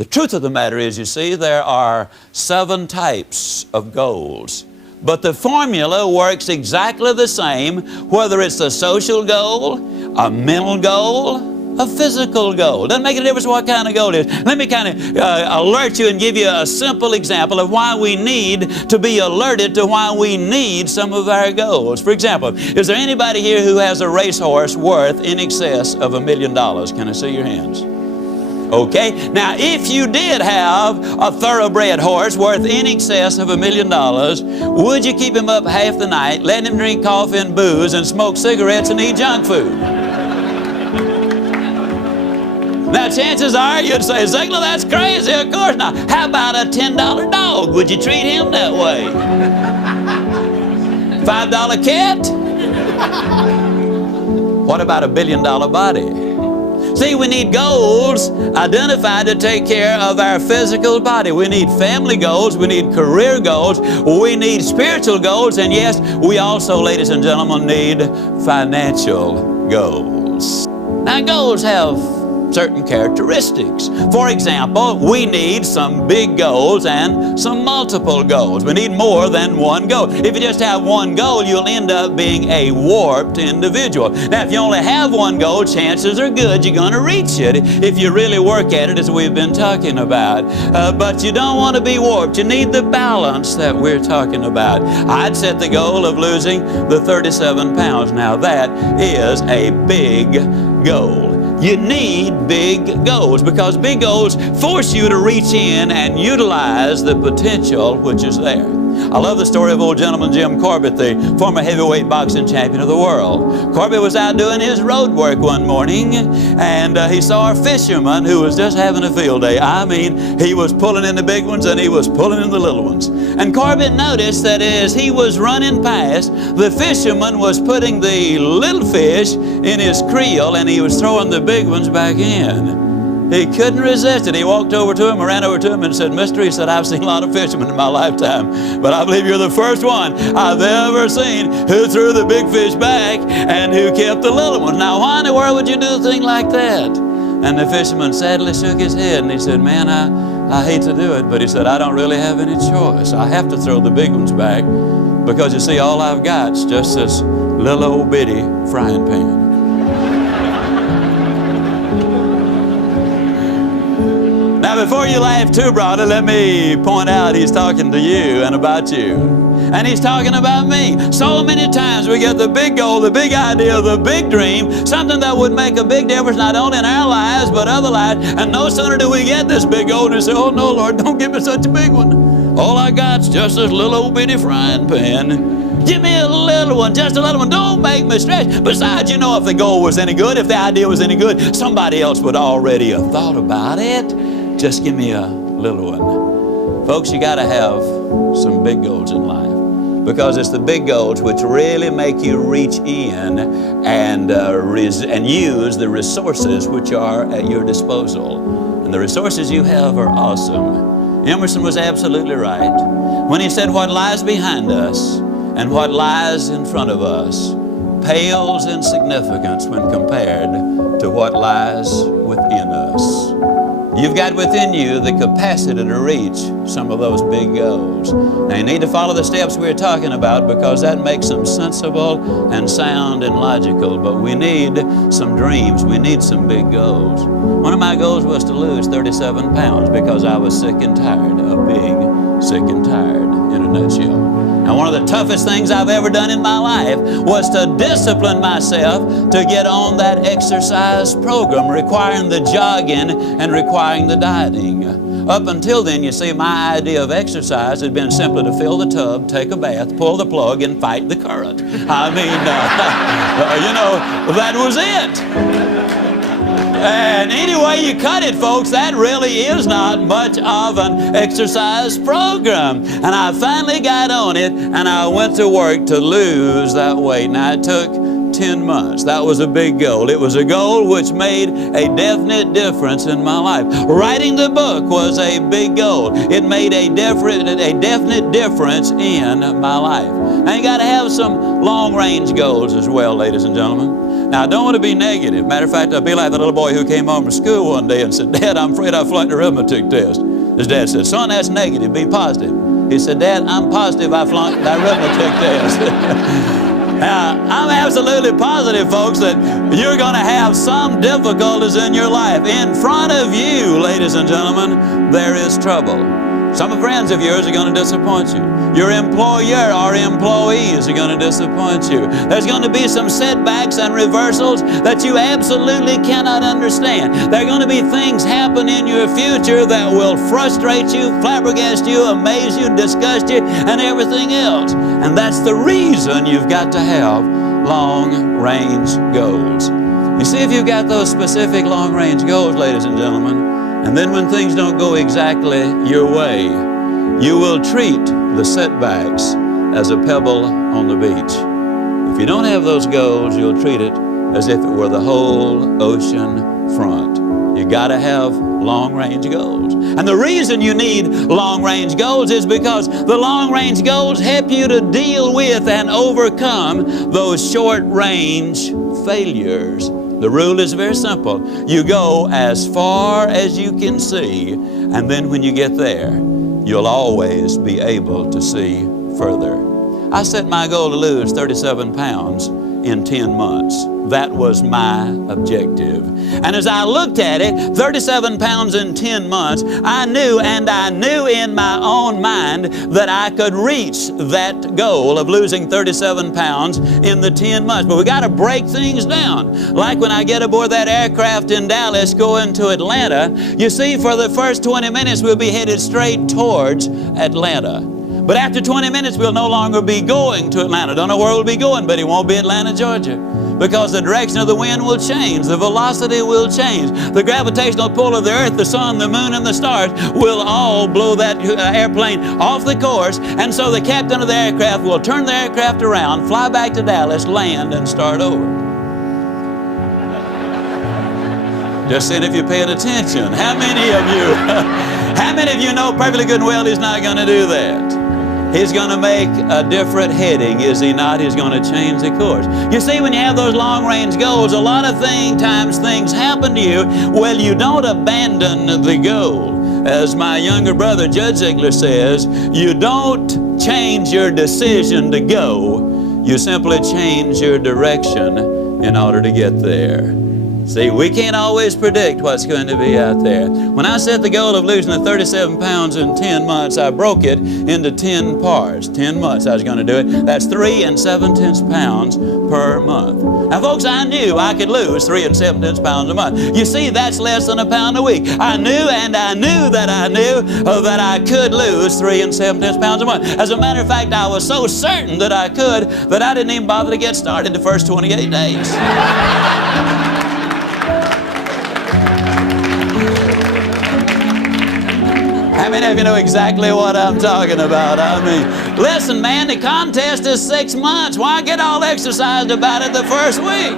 The truth of the matter is, you see, there are 7 types of goals. But the formula works exactly the same, whether it's a social goal, a mental goal, a physical goal. Doesn't make a difference what kind of goal it is. Let me kind of alert you and give you a simple example of why we need to be alerted to why we need some of our goals. For example, is there anybody here who has a racehorse worth in excess of $1 million? Can I see your hands? Okay, now if you did have a thoroughbred horse worth in excess of $1 million, would you keep him up half the night, let him drink coffee and booze and smoke cigarettes and eat junk food? Now chances are you'd say, Ziglar, that's crazy. Of course not. How about a $10 dog? Would you treat him that way? $5 cat? What about a $1 billion body? See, we need goals identified to take care of our physical body. We need family goals, we need career goals, we need spiritual goals, and yes, we also, ladies and gentlemen, need financial goals. Now, goals have certain characteristics. For example, we need some big goals and some multiple goals. We need more than one goal. If you just have one goal, you'll end up being a warped individual. Now, if you only have one goal, chances are good you're going to reach it if you really work at it, as we've been talking about. But you don't want to be warped. You need the balance that we're talking about. I'd set the goal of losing the 37 pounds. Now, that is a big goal. You need big goals because big goals force you to reach in and utilize the potential which is there. I love the story of old gentleman Jim Corbett, the former heavyweight boxing champion of the world. Corbett was out doing his road work one morning, and he saw a fisherman who was just having a field day. I mean, he was pulling in the big ones and he was pulling in the little ones. And Corbett noticed that as he was running past, the fisherman was putting the little fish in his creel and he was throwing the big ones back in. He couldn't resist it. He walked over to him, ran over to him and said, Mister, he said, I've seen a lot of fishermen in my lifetime, but I believe you're the first one I've ever seen who threw the big fish back and who kept the little ones. Now, why in the world would you do a thing like that? And the fisherman sadly shook his head and he said, man, I hate to do it, but he said, I don't really have any choice. I have to throw the big ones back because you see, all I've got's just this little old bitty frying pan. Now, before you laugh too broadly, let me point out he's talking to you and about you. And he's talking about me. So many times we get the big goal, the big idea, the big dream, something that would make a big difference not only in our lives but other lives. And no sooner do we get this big goal and we say, oh no, Lord, don't give me such a big one. All I got's just this little old bitty frying pan. Give me a little one, just a little one. Don't make me stretch. Besides, you know, if the goal was any good, if the idea was any good, somebody else would already have thought about it. Just give me a little one. Folks, you got to have some big goals in life because it's the big goals which really make you reach in and use the resources which are at your disposal. And the resources you have are awesome. Emerson was absolutely right when he said what lies behind us and what lies in front of us pales in significance when compared to what lies within us. You've got within you the capacity to reach some of those big goals. Now you need to follow the steps we're talking about because that makes them sensible and sound and logical. But we need some dreams. We need some big goals. One of my goals was to lose 37 pounds because I was sick and tired of being sick and tired, in a nutshell. Now, one of the toughest things I've ever done in my life was to discipline myself to get on that exercise program requiring the jogging and requiring the dieting. Up until then, you see, my idea of exercise had been simply to fill the tub, take a bath, pull the plug, and fight the current. I mean, you know, that was it. And any way you cut it, folks, that really is not much of an exercise program. And I finally got on it, and I went to work to lose that weight. Now, it took 10 months. That was a big goal. It was a goal which made a definite difference in my life. Writing the book was a big goal. It made a definite difference in my life. Now, you got to have some long-range goals as well, ladies and gentlemen. Now, I don't want to be negative. Matter of fact, I'll be like the little boy who came home from school one day and said, Dad, I'm afraid I flunked the arithmetic test. His dad said, son, that's negative. Be positive. He said, Dad, I'm positive I flunked the arithmetic test. Now, I'm absolutely positive, folks, that you're going to have some difficulties in your life. In front of you, ladies and gentlemen, there is trouble. Some friends of yours are going to disappoint you. Your employer or employees are going to disappoint you. There's going to be some setbacks and reversals that you absolutely cannot understand. There are going to be things happen in your future that will frustrate you, flabbergast you, amaze you, disgust you, and everything else. And that's the reason you've got to have long-range goals. You see, if you've got those specific long-range goals, ladies and gentlemen, and then when things don't go exactly your way, you will treat the setbacks as a pebble on the beach. If you don't have those goals, you'll treat it as if it were the whole ocean front. You got to have long-range goals. And the reason you need long-range goals is because the long-range goals help you to deal with and overcome those short-range failures. The rule is very simple. You go as far as you can see, and then when you get there, you'll always be able to see further. I set my goal to lose 37 pounds in 10 months. That was my objective. And as I looked at it, 37 pounds in 10 months, I knew in my own mind that I could reach that goal of losing 37 pounds in the 10 months. But we got to break things down. Like when I get aboard that aircraft in Dallas going to Atlanta, you see, for the first 20 minutes we'll be headed straight towards Atlanta. But after 20 minutes, we'll no longer be going to Atlanta. Don't know where we'll be going, but it won't be Atlanta, Georgia. Because the direction of the wind will change. The velocity will change. The gravitational pull of the earth, the sun, the moon, and the stars will all blow that airplane off the course. And so the captain of the aircraft will turn the aircraft around, fly back to Dallas, land, and start over. Just seeing if you're paying attention. How many of you know perfectly good and well he's not going to do that? He's going to make a different heading, is he not? He's going to change the course. You see, when you have those long-range goals, a lot of times things happen to you. Well, you don't abandon the goal. As my younger brother, Zig Ziglar, says, you don't change your decision to go. You simply change your direction in order to get there. See, we can't always predict what's going to be out there. When I set the goal of losing the 37 pounds in 10 months, I broke it into 10 parts. 10 months I was going to do it. That's 3 7/10 pounds per month. Now, folks, I knew I could lose 3 7/10 pounds a month. You see, that's less than a pound a week. I knew that I could lose 3 7/10 pounds a month. As a matter of fact, I was so certain that I could that I didn't even bother to get started the first 28 days. How many of you know exactly what I'm talking about? I mean, listen, man, the contest is 6 months. Why get all exercised about it the first week?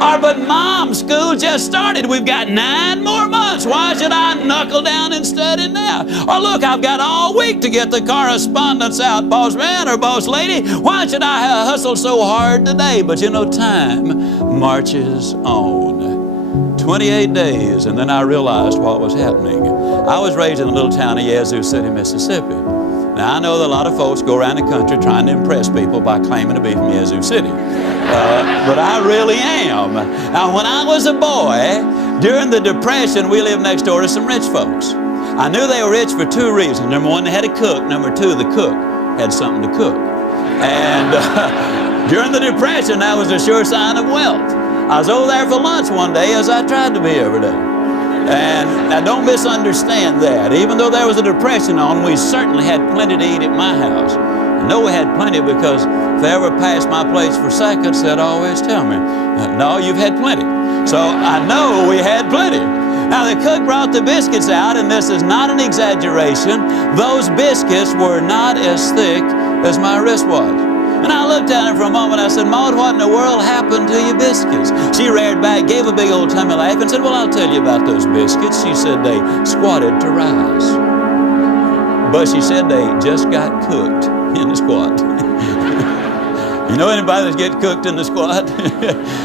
Or, but Mom, school just started. We've got 9 more months. Why should I knuckle down and study now? Or look, I've got all week to get the correspondence out, boss man or boss lady. Why should I hustle so hard today? But you know, time marches on. 28 days, and then I realized what was happening. I was raised in a little town of Yazoo City, Mississippi. Now, I know that a lot of folks go around the country trying to impress people by claiming to be from Yazoo City. But I really am. Now, when I was a boy, during the Depression, we lived next door to some rich folks. I knew they were rich for 2 reasons. Number 1, they had a cook. Number 2, the cook had something to cook. And during the Depression, that was a sure sign of wealth. I was over there for lunch one day, as I tried to be every day. And now don't misunderstand that. Even though there was a depression on, we certainly had plenty to eat at my house. I know we had plenty because if they ever passed my place for seconds, they'd always tell me, no, you've had plenty. So I know we had plenty. Now the cook brought the biscuits out, and this is not an exaggeration. Those biscuits were not as thick as my wrist was. And I looked at her for a moment. I said, Maud, what in the world happened to your biscuits? She reared back, gave a big old tummy laugh, and said, well, I'll tell you about those biscuits. She said they squatted to rise. But she said they just got cooked in the squat. You know anybody that's getting cooked in the squad?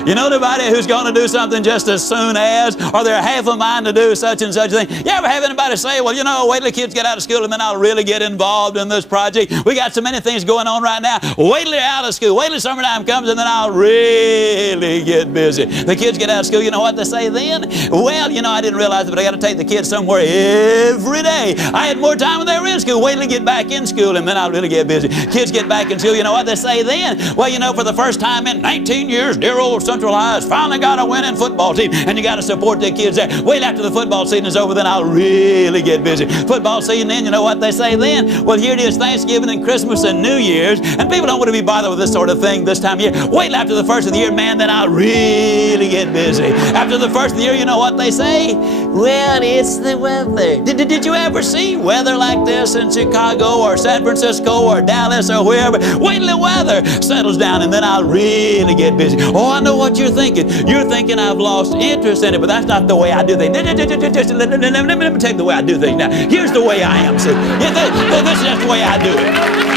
You know anybody who's going to do something just as soon as, or they're half a mind to do such and such a thing? You ever have anybody say, well, you know, wait till the kids get out of school and then I'll really get involved in this project. We got so many things going on right now. Wait till they're out of school. Wait till summertime comes and then I'll really get busy. The kids get out of school, you know what they say then? Well, you know, I didn't realize it, but I got to take the kids somewhere every day. I had more time when they were in school. Wait till they get back in school and then I'll really get busy. Kids get back in school, you know what they say then? Well, you know, for the first time in 19 years, dear old Central High's finally got a winning football team, and you got to support the kids there. Wait after the football season is over, then I'll really get busy. Football season in, you know what they say then? Well, here it is, Thanksgiving and Christmas and New Year's, and people don't want to be bothered with this sort of thing this time of year. Wait after the first of the year, man, then I'll really get busy. After the first of the year, you know what they say? Well, it's the weather. Did you ever see weather like this in Chicago or San Francisco or Dallas or wherever? Wait till the weather settles down and then I'll really get busy. Oh, I know what you're thinking. You're thinking I've lost interest in it, but that's not the way I do things. Let me tell you the way I do things now. Here's the way I am. See, this is just the way I do it.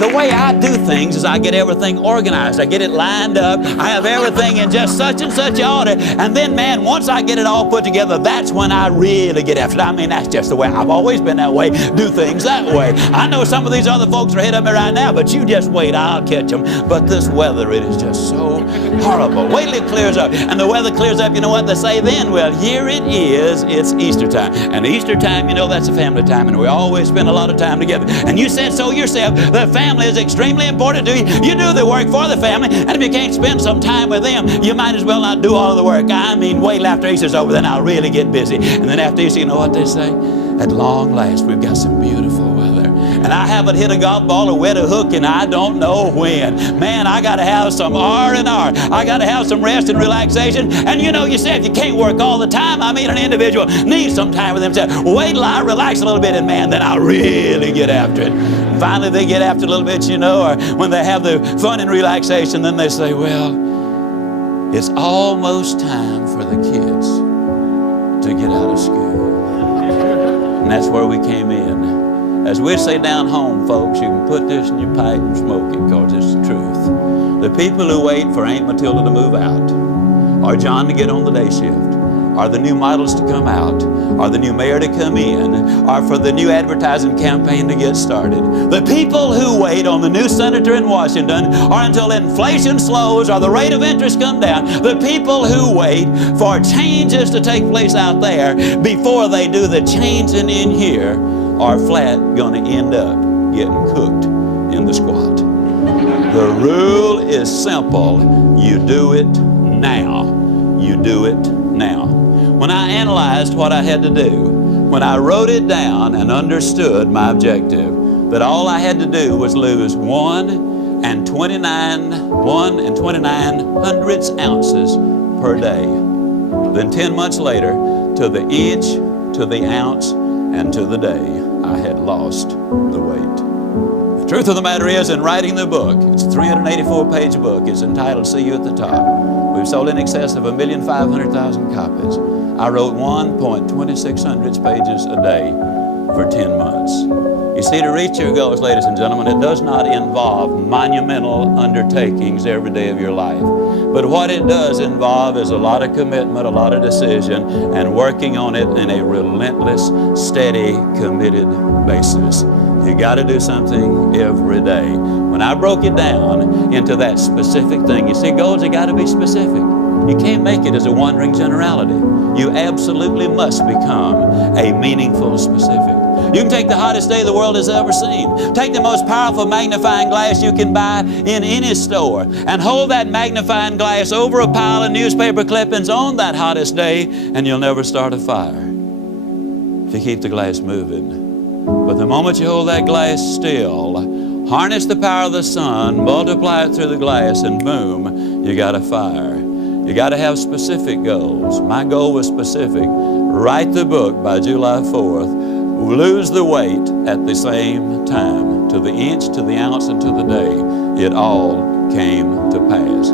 The way I do things is I get everything organized. I get it lined up. I have everything in just such and such order. And then, man, once I get it all put together, that's when I really get after it. I mean, that's just the way. I've always been that way. Do things that way. I know some of these other folks are ahead of me right now, but you just wait. I'll catch them. But this weather, it is just so horrible. Wait till it clears up. And the weather clears up, you know what they say then? Well, here it is. It's Easter time. And Easter time, you know, that's a family time. And we always spend a lot of time together. And you said so yourself. The family is extremely important to you. You do the work for the family, and if you can't spend some time with them, you might as well not do all of the work. I mean, wait till after Easter's over, then I'll really get busy. And then after Easter, you know what they say? At long last, we've got some beautiful weather. And I haven't hit a golf ball or wet a hook and I don't know when. Man, I got to have some R&R. I got to have some rest and relaxation. And you know, you said you can't work all the time. I mean, an individual needs some time with themselves. Wait till I relax a little bit, and man, then I'll really get after it. Finally, they get after it a little bit, you know, or when they have the fun and relaxation, then they say, well, it's almost time for the kids to get out of school. And that's where we came in. As we say down home, folks, you can put this in your pipe and smoke it, because it's the truth. The people who wait for Aunt Matilda to move out, or John to get on the day shift, or the new models to come out, or the new mayor to come in, or for the new advertising campaign to get started. The people who wait on the new senator in Washington, or until inflation slows or the rate of interest come down. The people who wait for changes to take place out there before they do the changing in here are flat going to end up getting cooked in the squat. The rule is simple. You do it now. You do it now. When I analyzed what I had to do, when I wrote it down and understood my objective, that all I had to do was lose 1 29 hundredths ounces per day. Then 10 months later, to the inch, to the ounce, and to the day, I had lost the weight. The truth of the matter is, in writing the book, it's a 384-page book. It's entitled See You at the Top. We've sold in excess of 1,500,000 copies. I wrote 1.26 pages a day for 10 months. You see, to reach your goals, ladies and gentlemen, it does not involve monumental undertakings every day of your life. But what it does involve is a lot of commitment, a lot of decision, and working on it in a relentless, steady, committed basis. You got to do something every day. When I broke it down into that specific thing, you see, goals have got to be specific. You can't make it as a wandering generality. You absolutely must become a meaningful specific. You can take the hottest day the world has ever seen. Take the most powerful magnifying glass you can buy in any store and hold that magnifying glass over a pile of newspaper clippings on that hottest day, and you'll never start a fire if you keep the glass moving. But the moment you hold that glass still, harness the power of the sun, multiply it through the glass, and boom, you got a fire. You got to have specific goals. My goal was specific. Write the book by July 4th. Lose the weight at the same time. To the inch, to the ounce, and to the day. It all came to pass.